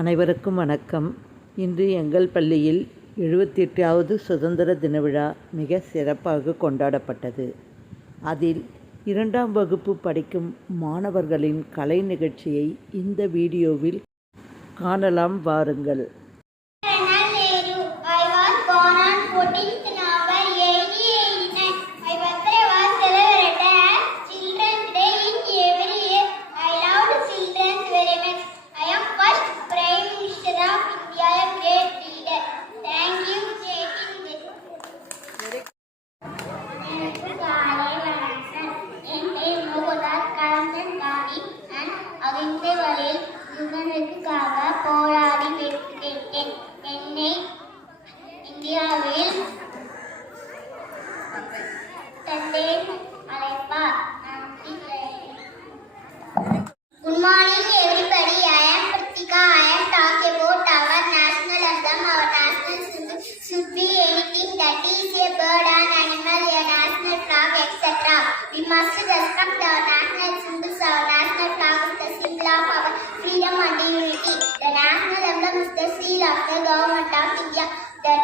அனைவருக்கும் வணக்கம். இன்று எங்கள் பள்ளியில் எழுபத்தி எட்டாவது சுதந்திர தின விழா மிக சிறப்பாக கொண்டாடப்பட்டது. அதில் இரண்டாம் வகுப்பு படிக்கும் மாணவர்களின் கலை நிகழ்ச்சியை இந்த வீடியோவில் காணலாம் வாருங்கள். must respect the national symbols, our national flag is the symbol of our freedom and unity. The national emblem is the seal of the government of India. The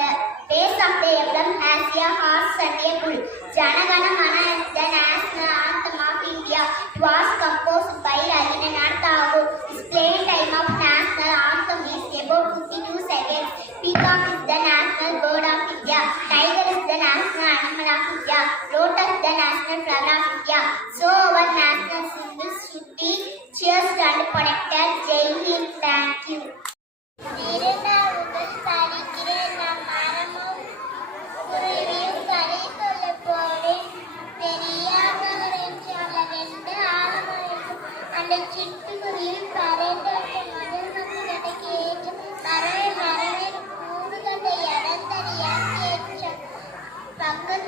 base of the emblem has a horse and a bull. Janagana Mana is the India, lotus the national flower of India. So over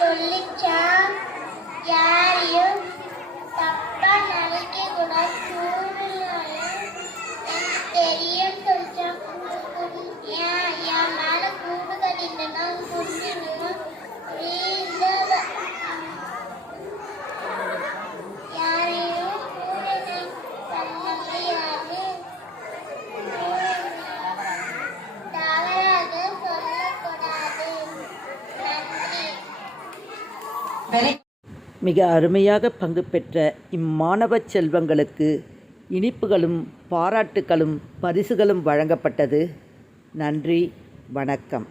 சொல்லிச்சா மிக அருமையாக பங்கு பெற்ற இம்மாணவ செல்வங்களுக்கு இனிப்புகளும் பாராட்டுகளும் பரிசுகளும் வழங்கப்பட்டது. நன்றி வணக்கம்.